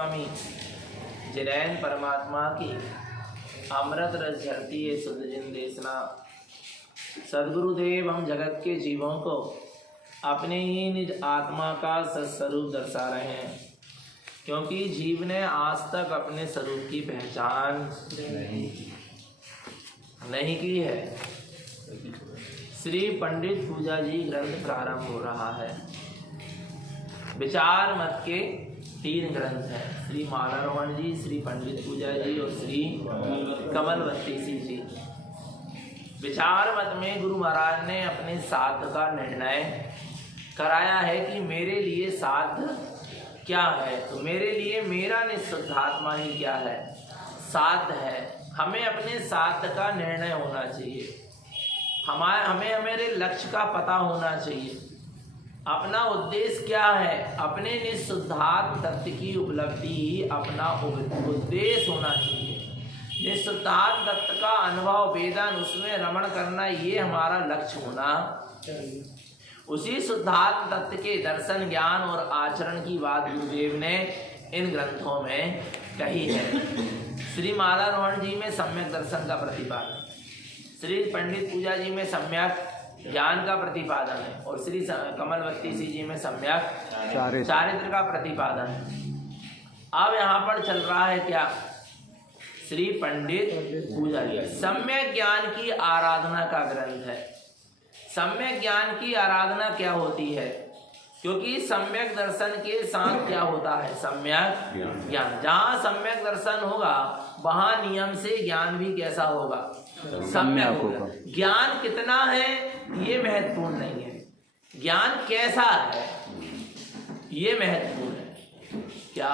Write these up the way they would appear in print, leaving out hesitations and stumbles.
स्वामी जिनैन परमात्मा की अमृत रस झरती है शुद्ध जिन देशना। सदगुरुदेव हम जगत के जीवों को अपने ही निज आत्मा का सत्स्वरूप दर्शा रहे हैं, क्योंकि जीव ने आज तक अपने स्वरूप की पहचान नहीं की है। श्री पंडित पूजा जी ग्रंथ प्रारंभ हो रहा है। विचार मत के 3 ग्रंथ हैं, श्री मालारोहण जी, श्री पंडित पूजा जी और श्री कमलवती जी। विचार मत में गुरु महाराज ने अपने साध का निर्णय कराया है कि मेरे लिए साध क्या है, तो मेरे लिए मेरा निःशुद्धात्मा ही क्या है, साध है। हमें अपने साध का निर्णय होना चाहिए, हमें हमारे लक्ष्य का पता होना चाहिए। अपना उद्देश्य क्या है, अपने निःशुद्धात्म तत्व की उपलब्धि ही अपना उद्देश्य होना चाहिए। निःशुद्धात्म तत्व का अनुभव, वेदन, उसमें रमण करना, ये हमारा लक्ष्य होना चाहिए। उसी शुद्धात्म तत्व के दर्शन, ज्ञान और आचरण की बात गुरुदेव ने इन ग्रंथों में कही है। श्री मालारोहण जी में सम्यक दर्शन का प्रतिपादन, श्री पंडित पूजा जी में सम्यक ज्ञान का प्रतिपादन है और श्री कमलवती जी में सम्यक चारित्र का प्रतिपादन है। अब यहाँ पर चल रहा है क्या, श्री पंडित पूजा जी सम्यक ज्ञान की आराधना का ग्रंथ है। सम्यक ज्ञान की आराधना क्या होती है, क्योंकि सम्यक दर्शन के साथ क्या होता है, सम्यक ज्ञान। जहाँ सम्यक दर्शन होगा वहाँ नियम से ज्ञान भी कैसा होगा, सम्यक होगा। ज्ञान कितना है ये महत्वपूर्ण नहीं है, ज्ञान कैसा है ये महत्वपूर्ण है। क्या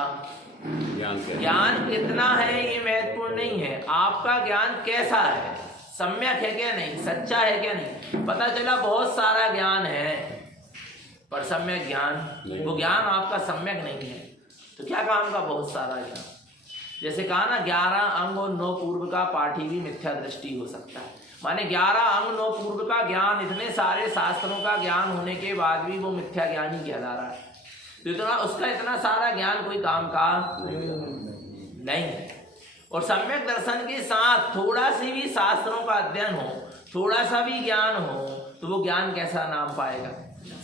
ज्ञान कितना है ये महत्वपूर्ण नहीं है, आपका ज्ञान कैसा है, सम्यक है क्या नहीं, सच्चा है क्या नहीं। पता चला बहुत सारा ज्ञान है पर सम्यक ज्ञान, वो ज्ञान आपका सम्यक नहीं है, तो क्या काम का बहुत सारा ज्ञान। जैसे कहा ना 11 अंग और 9 पूर्व का पाठी भी मिथ्या दृष्टि हो सकता है। माने 11 अंग 9 पूर्व का ज्ञान, इतने सारे शास्त्रों का ज्ञान होने के बाद भी वो मिथ्या ज्ञान ही कहला रहा है, तो इतना उसका इतना सारा ज्ञान कोई काम का नहीं है। और सम्यक दर्शन के साथ थोड़ा सी भी शास्त्रों का अध्ययन हो, थोड़ा सा भी ज्ञान हो, तो वो ज्ञान कैसा नाम पाएगा,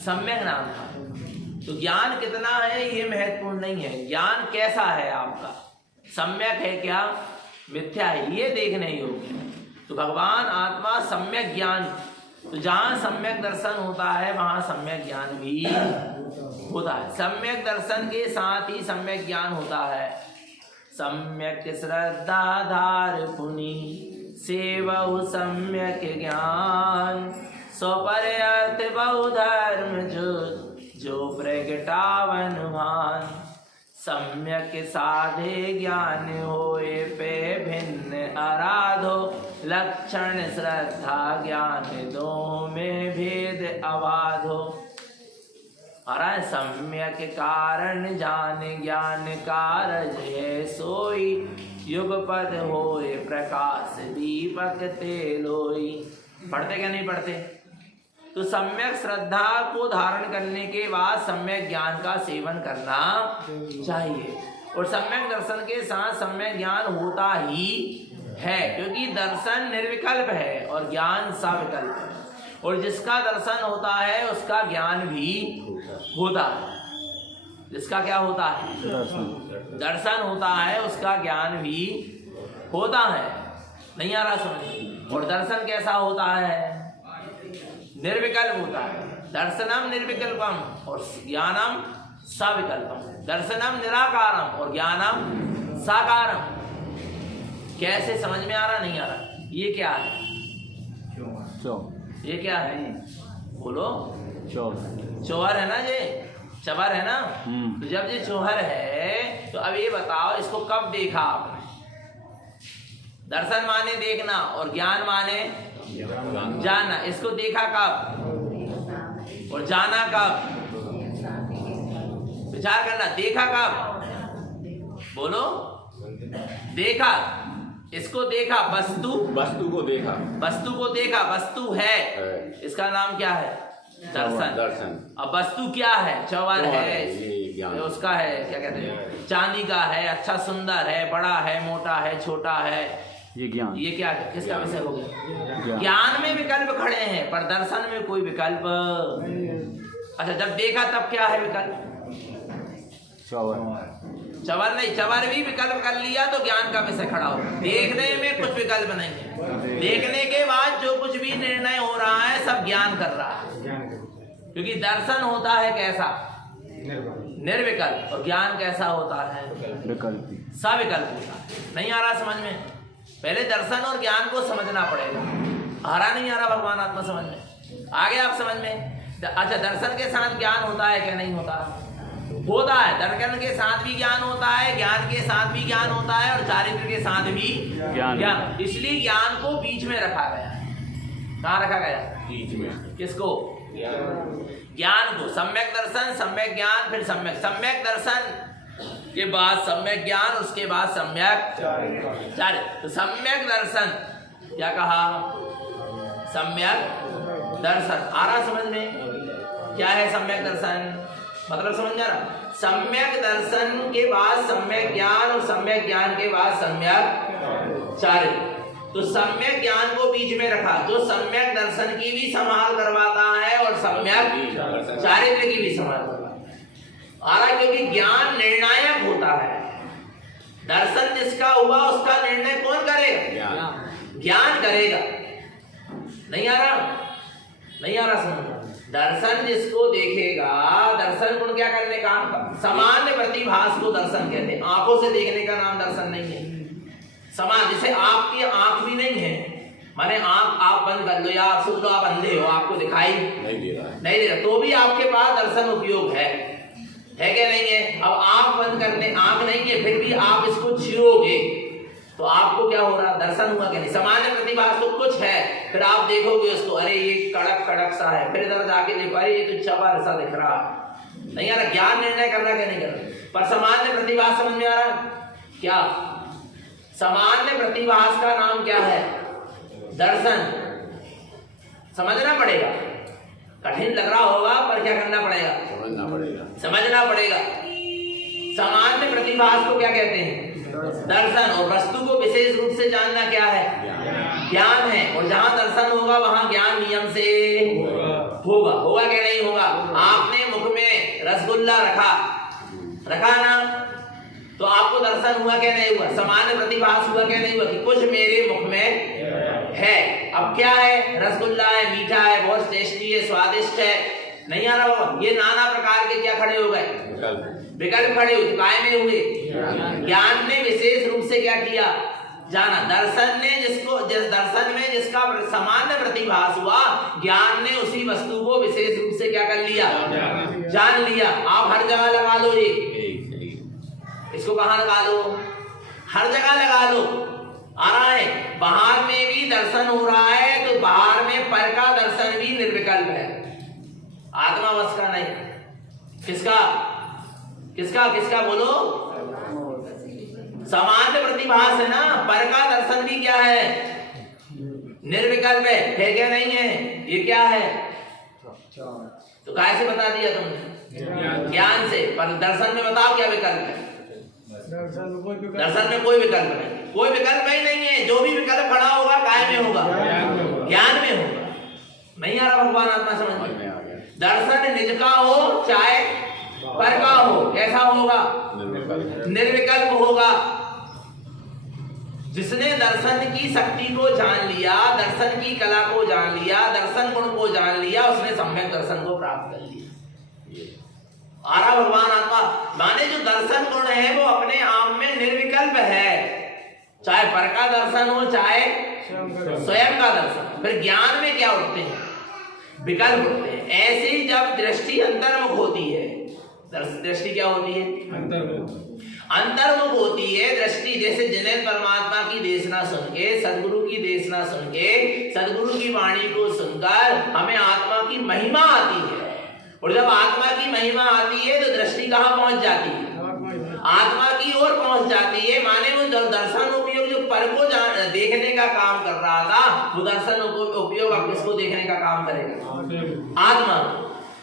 सम्यक नाम पाएगा। तो ज्ञान कितना है ये महत्वपूर्ण नहीं है, ज्ञान कैसा है आपका, सम्यक है क्या, मिथ्या है, ये देखने योग्य है। तो भगवान आत्मा सम्यक ज्ञान, तो जहाँ सम्यक दर्शन होता है वहाँ सम्यक ज्ञान भी होता है। सम्यक दर्शन के साथ ही सम्यक ज्ञान होता है। सम्यक श्रद्धाधार पुनि सेवहु सम्यक ज्ञान, स्वपर अर्थ बहु धर्म जो प्रगटावन भान। सम्यक साधे ज्ञान होए पे भिन्न आराधो, लक्षण श्रद्धा ज्ञान दो में भेद अबाधो। अरे सम्यक कारण जान ज्ञान कारज है सोई, युगपद होए प्रकाश दीपक तेलोई। पढ़ते क्या नहीं पढ़ते, तो सम्यक श्रद्धा को धारण करने के बाद सम्यक ज्ञान का सेवन करना चाहिए। और सम्यक दर्शन के साथ सम्यक ज्ञान होता ही है, क्योंकि दर्शन निर्विकल्प है और ज्ञान सविकल्प है। और जिसका दर्शन होता है उसका ज्ञान भी होता है। जिसका क्या होता है, दर्शन होता है, उसका ज्ञान भी होता है। नहीं आ रहा समझ। और दर्शन कैसा होता है, निर्विकल्प होता है। दर्शनम निर्विकल्पम और ज्ञानम सविकल्पम। दर्शनम निराकारम और ज्ञानम साकारम। कैसे समझ में आ रहा, नहीं आ रहा, ये क्या है, ये क्या है, बोलो। चौहर है ना, ये चबर है ना। तो जब ये चौहर है तो अब ये बताओ इसको कब देखा आपने। दर्शन माने देखना और ज्ञान माने जानना। इसको देखा कब और जाना कब, विचार करना। देखा कब, बोलो। देखा, इसको देखा, वस्तु को देखा, वस्तु को देखा, वस्तु है, इसका नाम क्या है, दर्शन। अब वस्तु क्या है, चौवर है, उसका है, क्या कहते हैं, चांदी का है, अच्छा सुंदर है, बड़ा है, मोटा है, छोटा है, ये ज्ञान। ये क्या है, किसका विषय हो गया? ज्ञान में विकल्प खड़े हैं पर दर्शन में कोई विकल्प। अच्छा, जब देखा तब क्या है विकल्प? चवर नहीं, चवर भी विकल्प कर लिया तो ज्ञान का विषय खड़ा हो। देखने में कुछ विकल्प नहीं है, देखने के बाद जो कुछ भी निर्णय हो रहा है सब ज्ञान कर रहा है, क्योंकि दर्शन होता है कैसा? निर्विकल्प। और ज्ञान कैसा होता है? विकल्प, सविकल्प होता है। नहीं आ रहा समझ में? पहले दर्शन और ज्ञान को समझना पड़ेगा। आ रहा नहीं आ रहा भगवान आत्मा समझ में? आ गया आप समझ में? अच्छा, दर्शन के साथ ज्ञान होता है क्या? नहीं होता? होता है। दर्शन के साथ भी ज्ञान होता है, ज्ञान के साथ भी ज्ञान होता है, और चारित्र के साथ भी ज्ञान। इसलिए ज्ञान को बीच में रखा गया है। कहाँ रखा गया? बीच में। किसको? ज्ञान को। सम्यक दर्शन, सम्यक ज्ञान, फिर सम्यक दर्शन के बाद सम्यक ज्ञान, उसके बाद सम्यक चारित्र। तो सम्यक दर्शन क्या कहा? सम्यक दर्शन। आ रहा समझ में? क्या है सम्यक दर्शन? मतलब समझ जा रहा? सम्यक दर्शन के बाद सम्यक ज्ञान, और सम्यक ज्ञान के बाद सम्यक चारित्र। तो सम्यक ज्ञान को बीच में रखा, जो सम्यक दर्शन की भी संभाल करवाता है और सम्यक चारित्र की भी संभाल करवाता है। आ रहा, क्योंकि ज्ञान निर्णायक होता है। दर्शन जिसका हुआ उसका निर्णय कौन करेगा? ज्ञान करेगा। नहीं आ रहा? नहीं आ रहा समझ? दर्शन जिसको देखेगा, दर्शन गुण क्या करने का? सामान्य प्रतिभास को दर्शन कहते हैं। आंखों से देखने का नाम दर्शन नहीं है। समान, जैसे आपकी आंख भी नहीं है, माने आंख आप बंद कर लो या आप सुन लो, आप अंधे हो, आपको दिखाई नहीं दे रहा, तो भी आपके पास दर्शन उपयोग है क्या नहीं है? अब आंख बंद करने, आंख नहीं है, फिर भी आप इसको छीरोगे तो आपको क्या हो रहा? दर्शन हुआ क्या नहीं? सामान्य प्रतिभास तो कुछ है, फिर आप देखोगे उसको, अरे ये कड़क कड़क सा है, फिर इधर जाके देखो, अरे ये तो चबर सा दिख रहा। नहीं आ रहा? ज्ञान निर्णय करना क्या नहीं करना? पर सामान्य प्रतिभास समझ में आ रहा? क्या सामान्य प्रतिभास का नाम क्या है? दर्शन। समझना पड़ेगा, कठिन लग रहा होगा पर क्या करना पड़ेगा? समझना पड़ेगा। सामान्य प्रतिभास को क्या कहते हैं? दर्शन। और वस्तु को विशेष रूप से जानना क्या है? ज्ञान है। और जहां दर्शन होगा वहां ज्ञान नियम से होगा क्या नहीं होगा? आपने मुख में रसगुल्ला रखा ना, तो आपको दर्शन हुआ क्या नहीं हुआ? सामान्य प्रतिभास हुआ क्या नहीं हुआ कि कुछ मेरे मुख में है। अब क्या है? रसगुल्ला है, मीठा है, बहुत टेस्टी है, स्वादिष्ट है। नहीं आ रहा होगा? ये नाना प्रकार के क्या खड़े हो गए? विकल्प खड़े हुए। काय में हुए? ज्ञान ने विशेष रूप से क्या किया? जाना। दर्शन ने जिस दर्शन में जिसका सामान्य प्रतिभास हुआ, ज्ञान ने उसी वस्तु को विशेष रूप से क्या कर लिया? जान लिया। आप हर जगह लगा लो जी, इसको कहाँ लगा लो? हर जगह लगा लो। आ रहा है? बाहर में भी दर्शन हो रहा है, तो बाहर में पर का दर्शन भी निर्विकल्प है, आत्मावश का नहीं। किसका किसका किसका बोलो? सामान्य प्रतिभास है ना, पर का दर्शन भी क्या है? निर्विकल्प है क्या नहीं है? ये क्या है? तो कैसे बता दिया तुमने? ज्ञान से। पर दर्शन में बताओ क्या विकल्प है? दर्शन में कोई विकल्प नहीं, कोई विकल्प ही नहीं है। जो भी विकल्प खड़ा होगा काय में होगा? ज्ञान में होगा। नहीं आ रहा भगवान आत्मा समझ में? दर्शन निज का हो चाहे पर का हो, कैसा होगा? निर्विकल्प होगा। जिसने दर्शन की शक्ति को जान लिया, दर्शन की कला को जान लिया, दर्शन गुण को जान लिया, उसने सम्यक दर्शन को प्राप्त कर लिया। आरा भगवान आत्मा माने जो दर्शन गुण है वो अपने आप में निर्विकल्प है, चाहे पर का दर्शन हो चाहे स्वयं का दर्शन। फिर ज्ञान में क्या उठते हैं? विकल्प उठते हैं। ऐसे ही जब दृष्टि अंतर्मुख होती है, दृष्टि क्या होती है? अंतर्मुख होती है दृष्टि। जैसे जिनेन्द्र परमात्मा की देशना सुन के, सदगुरु की देशना सुन के, सदगुरु की वाणी को सुनकर हमें आत्मा की महिमा आती है। और जब आत्मा की महिमा आती है तो दृष्टि कहाँ पहुंच जाती है? आत्मा की ओर पहुंच जाती है। माने वो दर्शन उपयोग जो पर को देखने का काम कर रहा था, वो दर्शन उपयोग अब किसको देखने का काम करेगा? आत्मा।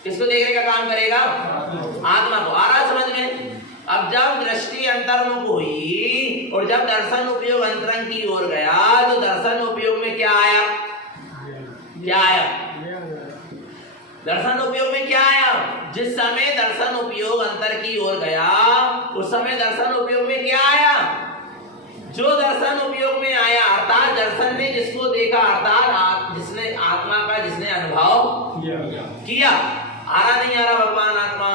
किसको देखने का काम करेगा? आत्मा को। आ रहा समझ में? अब जब दृष्टि अंतर्मुख हुई और जब दर्शन उपयोग अंतरंग की ओर गया तो दर्शन उपयोग में क्या आया? क्या आया? दर्शन उपयोग में क्या आया? जिस समय दर्शन उपयोग अंतर की ओर गया उस समय दर्शन उपयोग में क्या आया? जो दर्शन उपयोग में आया अर्थात दर्शन ने जिसको देखा अर्थात जिसने आत्मा का जिसने अनुभव किया। आ रहा नहीं आ रहा भगवान आत्मा?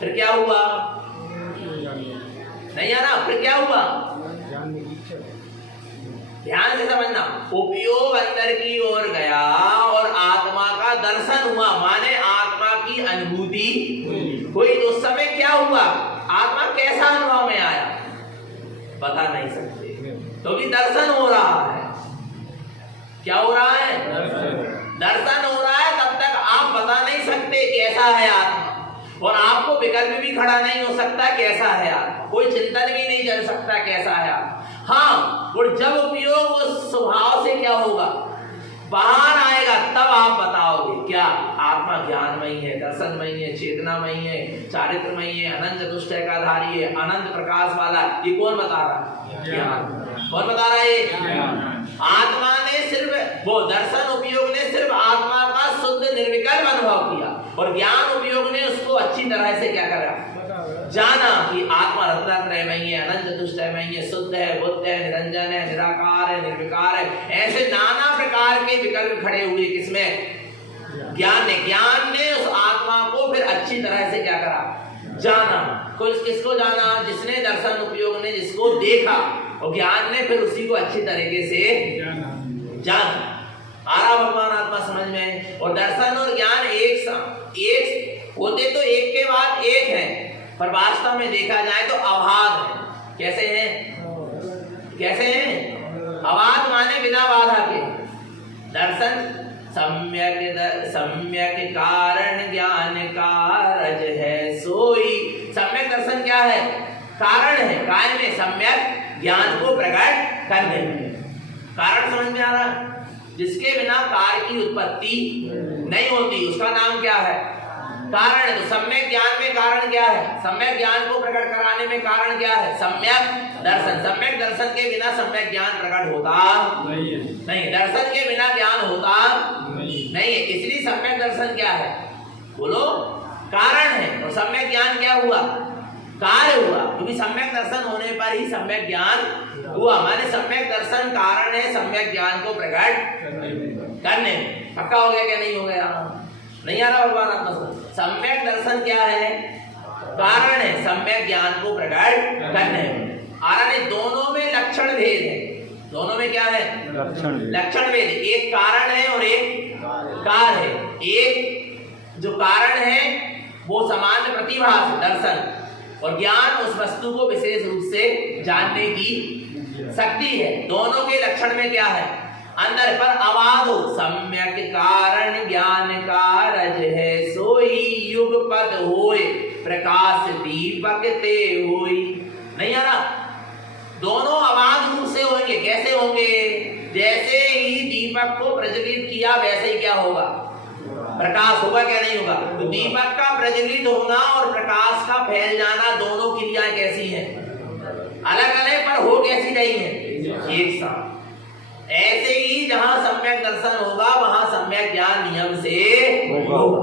फिर क्या हुआ? नहीं आ रहा? फिर क्या हुआ? ध्यान से समझना। उपयोग अंदर की ओर गया और आत्मा का दर्शन हुआ, माने आत्मा की अनुभूति हुई। तो उस समय क्या हुआ? आत्मा कैसा अनुभव में आया? बता नहीं सकते, क्योंकि दर्शन हो रहा है। क्या हो रहा है? दर्शन हो रहा है। तब तक आप बता नहीं सकते कैसा है आत्मा, और आपको विकल्प भी खड़ा नहीं हो सकता कैसा है आत्मा, कोई चिंतन भी नहीं चल सकता कैसा है आत्मा। हाँ, और जब उपयोग उस स्वभाव से क्या होगा, बाहर आएगा, तब आप बताओगे क्या आत्मा ज्ञानमयी है, दर्शनमयी है, चेतनामयी है, चारित्रमयी है, अनंत चतुष्टय का धारी है, अनंत प्रकाश वाला। ये कौन बता रहा है? ज्ञान। कौन बता रहा है? आत्मा ने सिर्फ वो दर्शन उपयोग ने सिर्फ आत्मा का शुद्ध निर्विकल्प अनुभव किया, और ज्ञान उपयोग ने उसको अच्छी तरह से क्या करा? जाना कि आत्मा रत्नात्रयमयी है, अनंत चतुष्टयमयी है, शुद्ध है, बुद्ध है, निरंजन है, निराकार है, निर्विकार है। ऐसे नाना प्रकार के विकल्प खड़े हुए किसमें? ज्ञान ने। ज्ञान ने उस आत्मा को फिर अच्छी तरह से क्या करा? जाना। किसको जाना? जिसने दर्शन उपयोग ने जिसको देखा, और ज्ञान ने फिर उसी को अच्छी तरीके से जाना। आ रहा भगवान आत्मा समझ में? और दर्शन और ज्ञान एक होते तो एक के बाद एक है, पर वास्तव में देखा जाए तो अभाद है। कैसे हैं? कैसे हैं? अभाद माने बिना बाधा के। दर्शन सम्यक कारण ज्ञान कारज है सोई। सम्यक दर्शन क्या है? कारण है, काय में सम्यक ज्ञान को प्रकट करने में। कारण समझ में आ रहा है? जिसके बिना कार्य की उत्पत्ति नहीं होती उसका नाम क्या है? कारण है। तो सम्यक ज्ञान में कारण क्या है? सम्यक ज्ञान को प्रकट कराने में कारण क्या है? सम्यक दर्शन। सम्यक दर्शन के बिना सम्यक ज्ञान प्रकट होता नहीं। दर्शन के बिना ज्ञान होता नहीं है। इसलिए सम्यक दर्शन क्या है? बोलो, कारण है। और सम्यक ज्ञान क्या हुआ? कार्य हुआ, क्योंकि सम्यक दर्शन होने पर ही सम्यक ज्ञान हुआ। माने सम्यक दर्शन कारण है सम्यक ज्ञान को प्रकट करने में। पक्का हो गया क्या? नहीं हो गया? नहीं आ रहा भगवान आत्मा? सम्यक दर्शन क्या है? कारण है सम्यक ज्ञान को प्रकट करने में। आ रहा नहीं? दोनों में लक्षण भेद है। दोनों में क्या है? लक्षण भेद। एक कारण है और एक कार्य है। एक जो कारण है वो सामान्य प्रतिभास दर्शन, और ज्ञान उस वस्तु को विशेष रूप से जानने की शक्ति है। दोनों के लक्षण में क्या है? अंदर पर अबाध हो। सम्यक कारण ज्ञान कारज है सोई, युग पद होए प्रकाश दीपक ते होई। नहीं आ रहा? दोनों अबाध रूप से होंगे। कैसे होंगे? जैसे ही दीपक को प्रज्वलित किया वैसे ही क्या होगा? प्रकाश होगा। क्या नहीं होगा? तो दीपक का प्रज्वलित होना और प्रकाश का फैल जाना दोनों क्रियाएं कैसी हैं? अलग अलग, पर हो कैसी रही हैं? एक साथ। ऐसे ही जहां सम्यक दर्शन होगा वहां सम्यक ज्ञान नियम से होगा।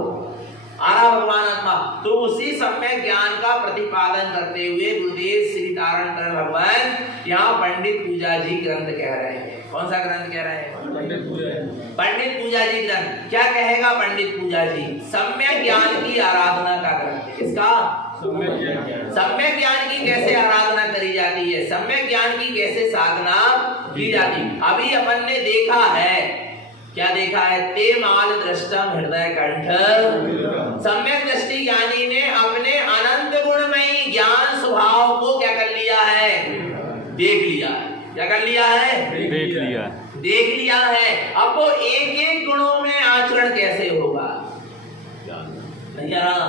आरा भगवान आत्मा। तो उसी सम्यक ज्ञान का प्रतिपादन करते हुए गुरुदेव श्री तारण भगवान यहाँ पंडित पूजा जी ग्रंथ कह रहे हैं। कौन सा ग्रंथ कह रहे हैं? पंडित पूजा जी ग्रंथ। क्या कहेगा पंडित पूजा जी? सम्यक ज्ञान की आराधना का ग्रंथ। किसका? सम्यक ज्ञान की कैसे आराधना करी जाती है, सम्यक ज्ञान की कैसे साधना की जाती है। अभी अपन ने देखा है, क्या देखा है? ते माल दृष्टम हृदय कंठ। सम्यक दृष्टि ज्ञानी ने अपने अनंत गुणमयी ज्ञान स्वभाव को क्या कर लिया है? देख लिया है। क्या कर लिया है? देख लिया। देख लिया है। अब वो एक एक गुणों में आचरण कैसे होगा? नहीं आ रहा?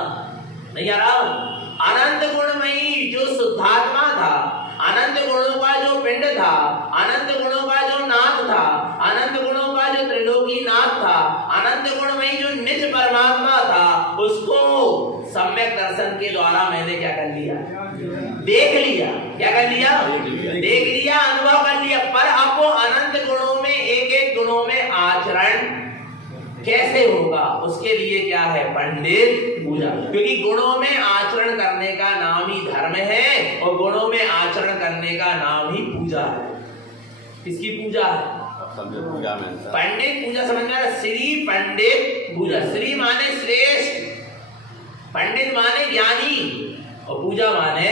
नहीं आ रहा? अनंत गुणमयी जो शुद्धात्मा था, अनंत गुणों का जो पिंड था, अनंत गुणों का जो नाथ था, अनंत गुणों का जो त्रिलोकी नाथ था, अनंत गुणमयी जो निज परमात्मा था, देख लिया। क्या कर लिया? देख लिया, अनुभव कर लिया। पर अब वो अनंत गुणों में एक एक गुणों में आचरण कैसे होगा, उसके लिए क्या है? पंडित पूजा। क्योंकि गुणों में आचरण करने का नाम ही धर्म है और गुणों में आचरण करने का नाम ही पूजा है। किसकी पूजा है? पंडित पूजा। समझ में आ रहा? श्री पंडित पूजा। श्री माने श्रेष्ठ, पंडित माने ज्ञानी और पूजा माने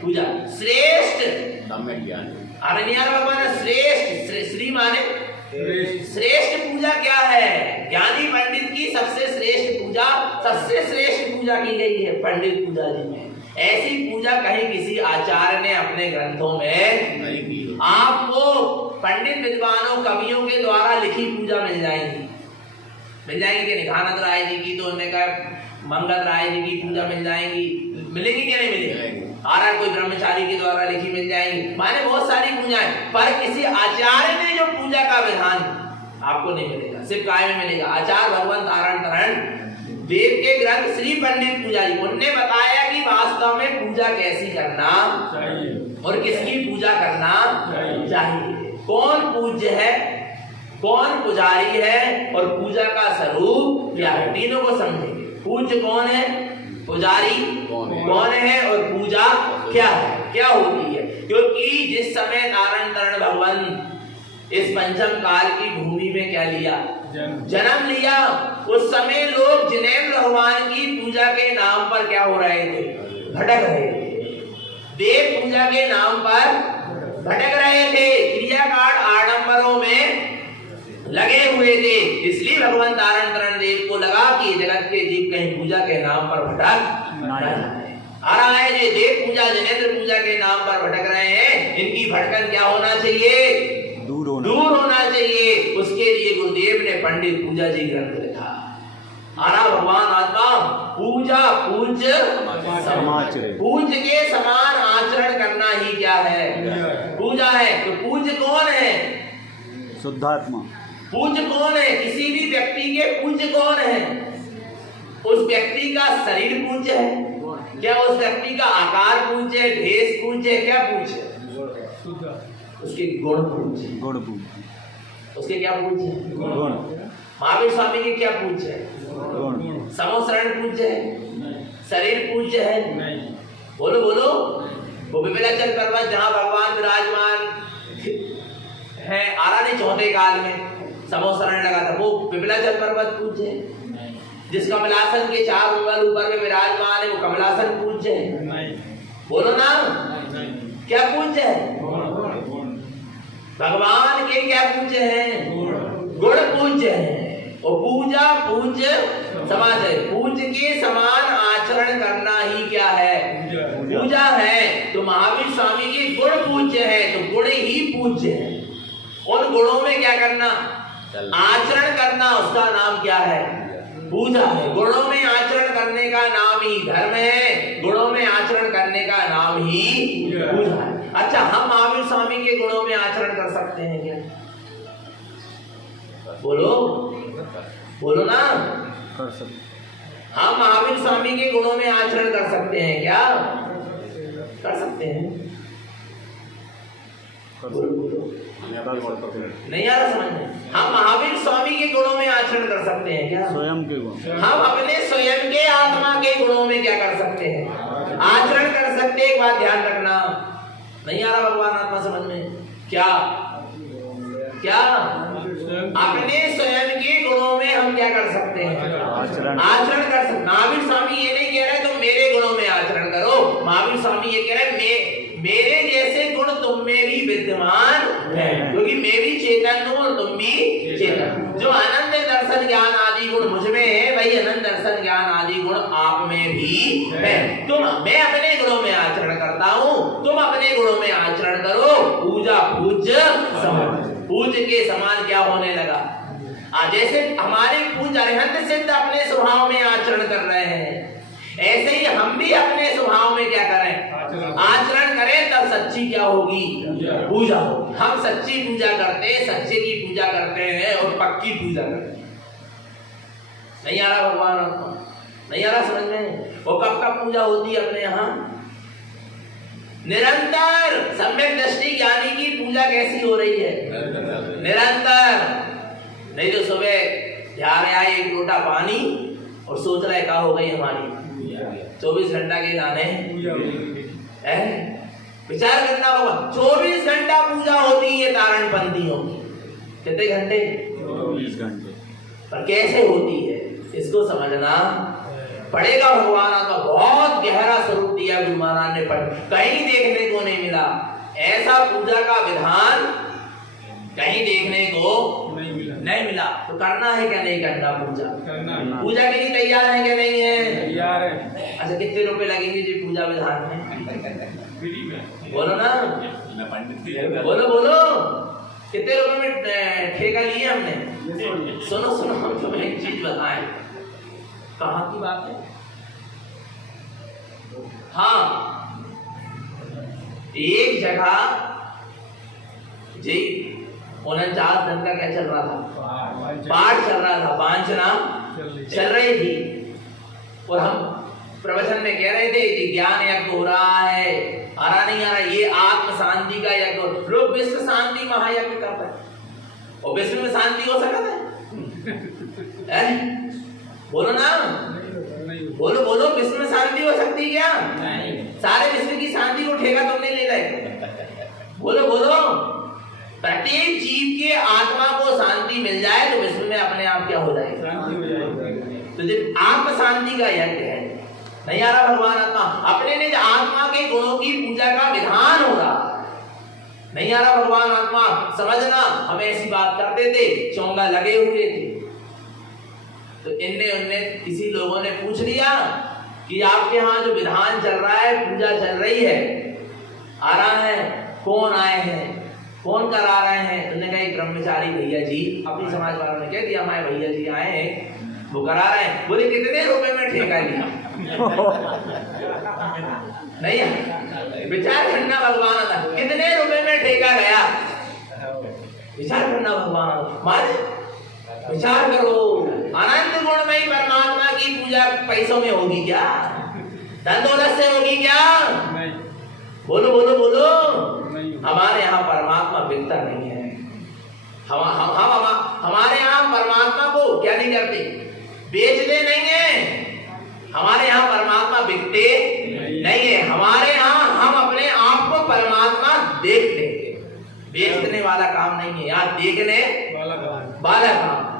पूजा श्रेष्ठ ज्ञानी। भगवान श्रेष्ठ, श्री माने श्रेष्ठ पूजा क्या है? ज्ञानी पंडित की सबसे श्रेष्ठ पूजा, सबसे श्रेष्ठ पूजा की गई है पंडित पूजा जी में। ऐसी पूजा कहीं किसी आचार्य ने अपने ग्रंथों में नहीं की। आपको पंडित विद्वानों कवियों के द्वारा लिखी पूजा मिल जाएगी। मिल जाएगी कि निघानंद राय जी की, तो उन्होंने कहा मंगल राय जी की पूजा मिल जाएगी। मिलेगी क्या? नहीं मिलेगी। और कोई ब्रह्मचारी के द्वारा लिखी मिल जाएगी। माने बहुत सारी पूजाएं, पर किसी आचार्य ने जो पूजा का विधान आपको नहीं मिलेगा, सिर्फ काय में मिलेगा। आचार्य भगवान तारण तरण वेद के ग्रंथ श्री पंडित पूजा जी, उनने बताया कि वास्तव में पूजा कैसी करना चाहिए और किसकी पूजा करना चाहिए, कौन पूज्य है, कौन पुजारी है और पूजा का स्वरूप क्या है। तीनों को समझेंगे। पूज्य कौन है, पुजारी कौन है और पूजा क्या है, क्या होती है। क्योंकि जिस समय तारण तरण भगवान इस पंचम काल की भूमि में क्या लिया? जन्म लिया। उस समय लोग जिनेंद्र भगवान की पूजा के नाम पर क्या हो रहे थे? भटक रहे थे। देव पूजा के नाम पर भटक रहे थे, क्रियाकांड आडंबरों में लगे हुए थे। इसलिए भगवान तारण तरण देव को लगा कि जगत के जीव कहीं पूजा के नाम पर भटक न जाए। आ रहा है ये देव पूजा जिनेंद्र पूजा के नाम पर भटक रहे हैं, इनकी भटकन क्या होना चाहिए? दूर होना चाहिए। उसके लिए गुरुदेव ने पंडित पूजा जी ग्रंथ लिखा। आना भगवान आत्मा पूजा पूज्य पूज्य के समान आचरण करना ही क्या है? पूजा है। तो पूज्य कौन है? शुद्धात्मा। पूज्य कौन है? किसी भी व्यक्ति के पूज्य कौन है? उस व्यक्ति का शरीर पूज्य है क्या? उस व्यक्ति का आकार पूज्य है, भेष पूज्य है, क्या पूज्य है? उसके गुण पूज्य, गुण पूज्य। उसके क्या पूज्य है? गुण। महावीर स्वामी के क्या पूज्य है? गुण। समोसरण पूज्य है, शरीर पूज्य है। बोलो बोलो। वो विपिलाचल पर्वत जहाँ भगवान विराजमान है, आरानी चौथे काल में समोसरण लगा था, वो विपिलाचल पर्वत पूज्य है। जिस कमलासन के 4 उंगल ऊपर में विराजमान है, वो कमलासन पूज्य है। बोलो ना, क्या पूज्य है? भगवान के क्या पूज्य है? गुण पूज्य है। और पूजा पूज्य समाज है। पूज्य के समान आचरण करना ही क्या है? पूजा है। तो महावीर स्वामी के गुण पूज्य है, तो गुण ही पूज्य है। उन गुणों में क्या करना? आचरण करना, उसका नाम क्या है? पूजा है। गुणों में आचरण करने का नाम ही धर्म है, गुणों में आचरण करने का नाम ही पूजा है। अच्छा, हम महावीर स्वामी के गुणों में आचरण कर सकते हैं क्या? बोलो बोलो ना। कर सकते। हम महावीर स्वामी के गुणों में आचरण कर सकते हैं क्या? कर सकते हैं। बोलो बोलो। नहीं आ रहा समझ में? हम महावीर स्वामी के गुणों में आचरण कर सकते हैं क्या? स्वयं के गुण। हम अपने स्वयं के आत्मा के गुणों में क्या कर सकते हैं? आचरण कर सकते हैं। एक बात ध्यान रखना, नहीं आ रहा भगवान आत्मा समझ में? क्या क्या अपने स्वयं के गुणों में हम क्या कर सकते हैं? आचरण कर सकते। महावीर स्वामी ये नहीं कह रहे तुम मेरे गुणों में आचरण करो। महावीर स्वामी ये कह रहे मेरे जैसे गुण तुम में भी विद्यमान है, क्योंकि मैं भी चेतन हूँ और तुम भी चेतन। जो अनंत दर्शन ज्ञान आदि गुण मुझ में है, वही अनंत दर्शन ज्ञान आदि गुण आप में भी है। मैं अपने गुणों में आचरण करता हूँ, तुम अपने गुणों में आचरण करो। पूजा पूज्य समान, पूज्य के समान क्या होने लगा? जैसे हमारे पूज्य अरिहंत सिद्ध अपने स्वभाव में आचरण कर रहे हैं, ऐसे ही हम भी अपने स्वभाव में क्या करें? आचरण करें, तब सच्ची क्या होगी? पूजा होगी। हम सच्ची पूजा करते हैं, सच्चे की पूजा करते हैं और पक्की पूजा करते हैं। नहीं आ रहा भगवान? नहीं आ रहा समझ में? वो कब कब पूजा होती है अपने यहाँ? निरंतर सम्यक दृष्टि ज्ञानी की पूजा कैसी हो रही है? निरंतर। नहीं तो सुबह जा रहा है एक लोटा पानी और सोच रहा है क्या हो गई हमारी 24 घंटा के लाने है। विचार करना होगा, 24 घंटा पूजा होती है तारणपंथियों की। कितने घंटे? 24 घंटे। पर कैसे होती है इसको समझना पड़ेगा। भगवान का बहुत गहरा स्वरूप दिया गुरु महाराज ने, कहीं देखने को नहीं मिला ऐसा पूजा का विधान, कहीं देखने को नहीं मिला। तो करना है क्या नहीं करना पूजा? पूजा के लिए तैयार है क्या नहीं है? तैयार है। अच्छा कितने रुपए लगेंगे जी पूजा विधान में? बोलो ना, बोलो बोलो, कितने रुपए में ठेका लिए हमने? सुनो सुनो, हम तुम्हें एक चीज बताएं। कहाँ की बात है? हाँ, एक जगह जी 49 दिन का क्या चल रहा था? पाठ चल रहा था, वांछना चल रही थी। और हम प्रवचन में कह रहे थे कि ज्ञान यज्ञ हो रहा है, आ रहा नहीं आ रहा, ये आत्म शांति का यज्ञ। लोग विश्व शांति महायज्ञ करते हैं और विश्व में शांति हो सकता है? बोलो ना, बोलो बोलो, विश्व में शांति हो सकती क्या? नहीं। सारे विश्व की शांति को ठेका तुमने ले लिया। बोलो बोलो, प्रत्येक जीव के आत्मा को शांति मिल जाए तो विश्व में अपने आप क्या हो जाएगा? शांति हो जाएगी। तो जब आत्म शांति का यज्ञ है, नहीं आ रहा भगवान आत्मा अपने निज आत्मा के गुणों की पूजा का विधान हो रहा, नहीं आ रहा भगवान आत्मा समझना। हम ऐसी बात करते थे, चोंगा लगे हुए थे, तो इनने उनने किसी लोगों ने पूछ लिया कि आपके यहाँ जो विधान चल रहा है, पूजा चल रही है, आ रहा है, कौन आए हैं, कौन करा रहे हैं? तुमने कहा एक ब्रह्मचारी भैया जी, अपनी समाज वालों ने कह दिया हमारे भैया जी आए हैं, वो करा रहे हैं। बोले कितने रुपए में ठेका लिया? नहीं, विचार करना भगवान था, कितने रुपए में ठेका गया? विचार करना भगवान, मारे विचार करो। अनंत गुणमयी परमात्मा की पूजा पैसों में होगी क्या? धन दौलत से होगी क्या? नहीं। बोलो बोलो बोलो। नहीं। हमारे यहाँ परमात्मा बिकता नहीं है। हमारे यहाँ परमात्मा को क्या नहीं करते? बेचते नहीं है। हमारे यहाँ परमात्मा बिकते नहीं है। हमारे यहाँ हम अपने आप को परमात्मा देख लेंगे। बेचने वाला काम नहीं है, यहाँ देखने वाला काम।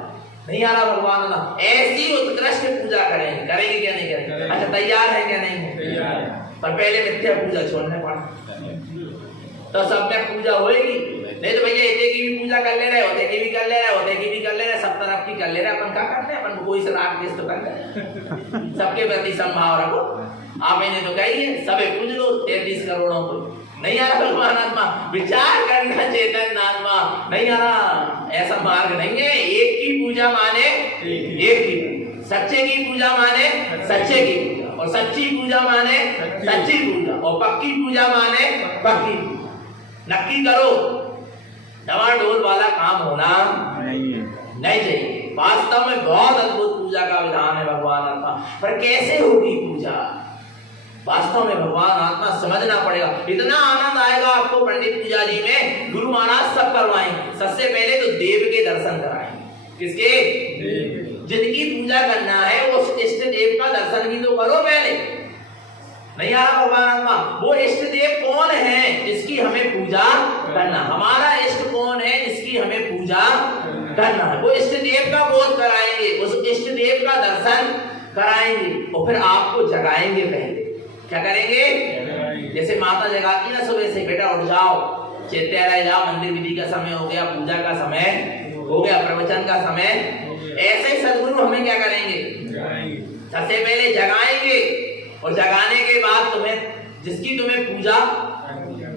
नहीं आ रहा भगवान ना, ऐसी उत्कृष्ट पूजा करेंगे, करेंगे क्या नहीं करेंगे? अच्छा तैयार है क्या नहीं है? तैयार है। पर पहले मिथ्या पूजा छोड़ने पड़ा तो सब में पूजा होएगी। नहीं तो भैया इतने की भी पूजा कर ले रहे, होते की भी कर ले रहे, होते की भी कर ले रहे, सब तरफ की कर ले रहे। अपन क्या करते हैं? अपन कोई से राग देश तो कर ले, सबके प्रति संभाव रखो। आप इन्हें तो कहिए सबे पूज लो 33 करोड़ों को। नहीं आ रहा भगवान आत्मा, विचार करना चेतन आत्मा। नहीं आ रहा, ऐसा मार्ग नहीं है। एक की पूजा माने एक की, सच्चे की पूजा माने सच्चे की पूजा, और सच्ची पूजा माने सच्ची पूजा, और पक्की पूजा माने पक्की। नक्की करो, डमाडोल वाला काम होना नहीं चाहिए। वास्तव में बहुत अद्भुत पूजा का विधान है भगवान आत्मा। पर कैसे होगी पूजा? वास्तव में भगवान आत्मा समझना पड़ेगा। इतना आनंद आएगा आपको पंडित पूजा जी में, गुरु महाराज सब करवाएंगे। सबसे पहले तो देव के दर्शन कराएंगे। किसके? जिनकी पूजा करना है वो इष्ट देव का दर्शन भी तो करो पहले। नहीं आ रहा भगवान आत्मा, वो इष्ट देव कौन है जिसकी हमें पूजा करना? हमारा इष्ट कौन है जिसकी हमें पूजा करना है? वो इष्ट देव का बोध कराएंगे, उस इष्ट देव का दर्शन कराएंगे, और फिर आपको जगाएंगे। पहले क्या करेंगे? जैसे माता जगाती है ना सुबह से, बेटा उठ जाओ, चेते रह जाओ, मंदिर विधि का समय हो गया, पूजा का समय हो गया, प्रवचन का समय। ऐसे ही सदगुरु हमें क्या करेंगे? सबसे पहले जगाएंगे, और जगाने के बाद जिसकी तुम्हें पूजा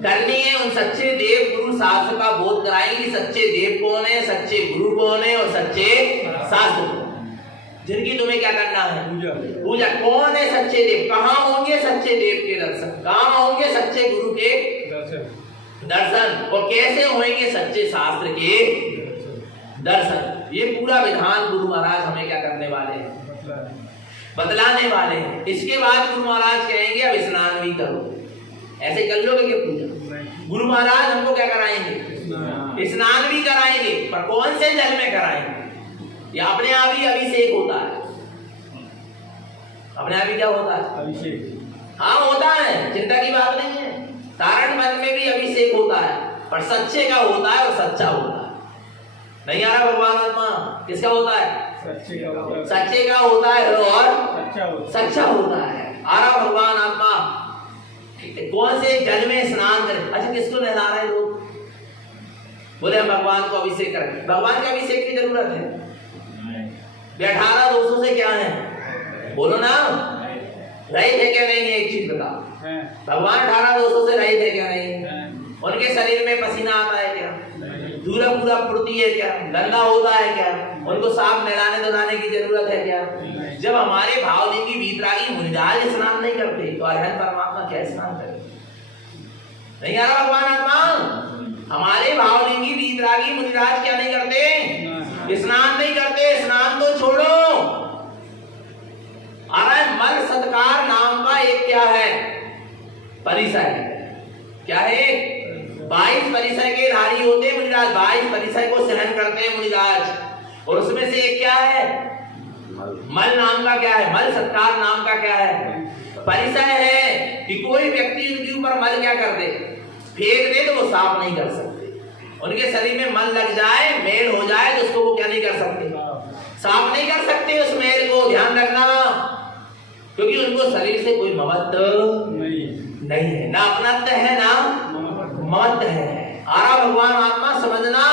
करनी है उन सच्चे देव गुरु शास्त्र का बोध कराएंगे। सच्चे देव कौन है, सच्चे गुरु कौन है, और सच्चे शास्त्र कौन है, जिनकी तुम्हें क्या करना है? पूजा। कौन है सच्चे देव? कहाँ होंगे सच्चे देव के दर्शन? कहाँ होंगे सच्चे गुरु के दर्शन? और कैसे होंगे सच्चे शास्त्र के दर्शन? ये पूरा विधान गुरु महाराज हमें क्या करने वाले हैं? बतलाने वाले हैं। इसके बाद गुरु महाराज कहेंगे अब स्नान भी करो। ऐसे कर लोगे क्या पूजा? गुरु महाराज हमको क्या कराएंगे? स्नान भी कराएंगे, पर कौन से जल में कराएंगे? या अपने आप ही अभिषेक होता है। अपने आप ही क्या होता है? अभिषेक। हाँ होता है, चिंता की बात नहीं है। सारण वन में भी अभिषेक होता है, पर सच्चे का होता है और सच्चा होता है। नहीं आ रहा भगवान आत्मा किसका होता है? सच्चे का होता है। सच्चे का होता है और सच्चा होता है। सच्चा होता है। आ रहा भगवान आत्मा कौन से जल में स्नान करें? अच्छा किसको नहला रहे लोग? बोले हम भगवान को अभिषेक करें। भगवान के अभिषेक की जरूरत है? 18 दोषों से क्या है? बोलो ना, रहित है क्या नहीं? एक चीज बता, भगवान 18 दोषों से रहित है क्या नहीं? उनके शरीर में पसीना आता है क्या? दूरा पूरा फुर्ती है क्या? गंदा होता है क्या? उनको साफ नहलाने धुलाने की जरूरत है क्या? जब हमारे भावलिंगी वीतरागी मुनिराज स्नान नहीं करते तो अरहंत परमात्मा क्या स्नान करे? नहीं आ रहा भगवान आत्मा? हमारे भावलिंगी वीतरागी मुनिराज क्या नहीं करते? स्नान नहीं करते। स्नान तो छोड़ो, अरे मल सत्कार नाम का एक क्या है? परिसय। क्या है? 22 परिसय के धारी होते हैं मुनिराज। 22 परिसय को सहन करते हैं मुनिराज, और उसमें से एक क्या है? मल नाम का क्या है? मल सत्कार नाम का क्या है? परिसय है कि कोई व्यक्ति उनके ऊपर मल क्या कर दे, फेंक दे, तो वो साफ नहीं कर सकते। उनके शरीर में मल लग जाए, मेल हो जाए, तो उसको वो क्या नहीं कर सकते? साफ नहीं कर सकते उस मेल को। ध्यान रखना, क्योंकि उनको शरीर से कोई ममत्व नहीं है, ना अपनत्व है ना ममत्व है। आरा भगवान आत्मा समझना,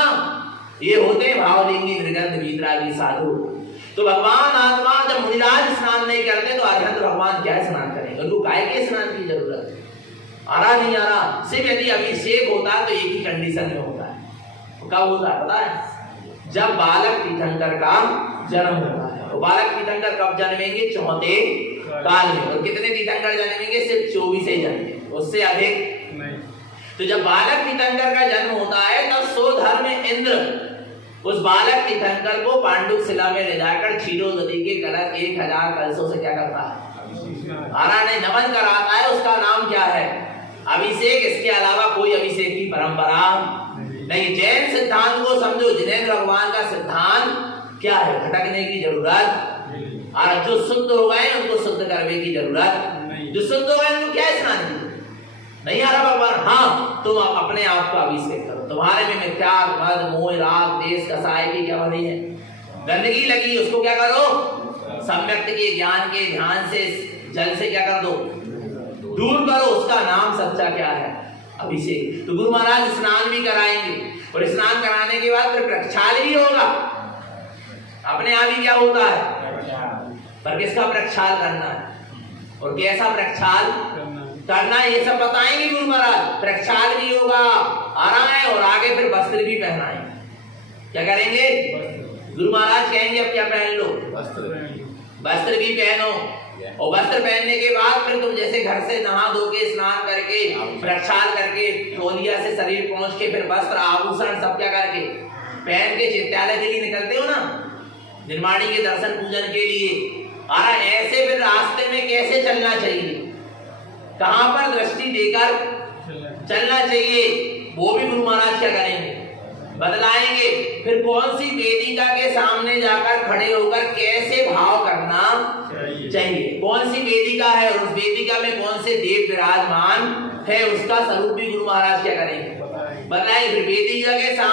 ये होते भावलिंगी निर्गंध वीतरागी साधु। तो भगवान आत्मा जब मुनिराज स्नान नहीं करते तो अरहंत भगवान क्या स्नान करेंगे? उनको काय के स्नान की जरूरत है? आ रहा नहीं आ रहा? सिर्फ यदि अभिषेक होता है तो एक ही कंडीशन में होता है। तो कब होता है पता है? जब बालक तीर्थंकर का जन्म होता है। तो बालक तीर्थंकर कब जन्मेंगे? चौथे काल में। और कितने तीर्थंकर जन्मेंगे? सिर्फ 24 ही जन्मेंगे, उससे अधिक नहीं। तो जब बालक तीर्थंकर का जन्म होता है तब सो धर्म इंद्र उस बालक तीर्थंकर को पांडुक शिला में ले जाकर क्षीरोदधि के गलत 1000 कलशों से क्या करता है? आरा ने नमन कराता है। उसका नाम क्या है? अभिषेक। इसके अलावा कोई अभिषेक की परंपरा नहीं। जैन सिद्धांत को समझो, जिनेंद्र भगवान का सिद्धांत क्या है? भटकने की जरूरत, और जो शुद्ध हो गए उनको शुद्ध करने की जरूरत। जो शुद्ध हो गए उनको क्या स्नान की नहीं आ रहा भगवान? हाँ, तुम अपने आप को अभिषेक करो। तुम्हारे में मिथ्या मद मोह राग देश कसाय की क्या बनी है? गंदगी लगी, उसको क्या करो? सम्यक्त के ज्ञान के ध्यान से जल से क्या कर दो? दूर करो। उसका नाम सच्चा क्या है? अभिषेक। तो गुरु महाराज स्नान भी कराएंगे, और स्नान कराने के बाद फिर प्रक्षाल भी होगा। अपने आप ही क्या होता है? पर किसका प्रक्षाल करना है और कैसा प्रक्षाल करना है, ये सब बताएंगे गुरु महाराज। प्रक्षाल भी होगा आ रहा है, और आगे फिर वस्त्र भी पहनाएंगे। क्या करेंगे? गुरु महाराज कहेंगे अब क्या पहन लो? वस्त्र भी पहनो। और वस्त्र पहनने के बाद फिर तुम जैसे घर से नहा धो के स्नान करके प्रक्षाल करके तौलिया से शरीर पहुंच के फिर वस्त्र आभूषण सब क्या करके पहन के चित्तालय के लिए निकलते हो ना, निर्माणी के दर्शन पूजन के लिए। ऐसे फिर रास्ते में कैसे चलना चाहिए, कहां पर दृष्टि देकर चलना चाहिए, वो भी गुरु महाराज क्या करेंगे? बदलाएंगे। फिर कौन सी वेदिका के सामने जाकर खड़े होकर कैसे भाव करना चाहिए, कौन सी वेदिका है और उस वेदिका में कौन से देव विराजमान है, उसका स्वरूप भी गुरु महाराज क्या करेंगे? बताएंगे। फिर वेदिका के सामने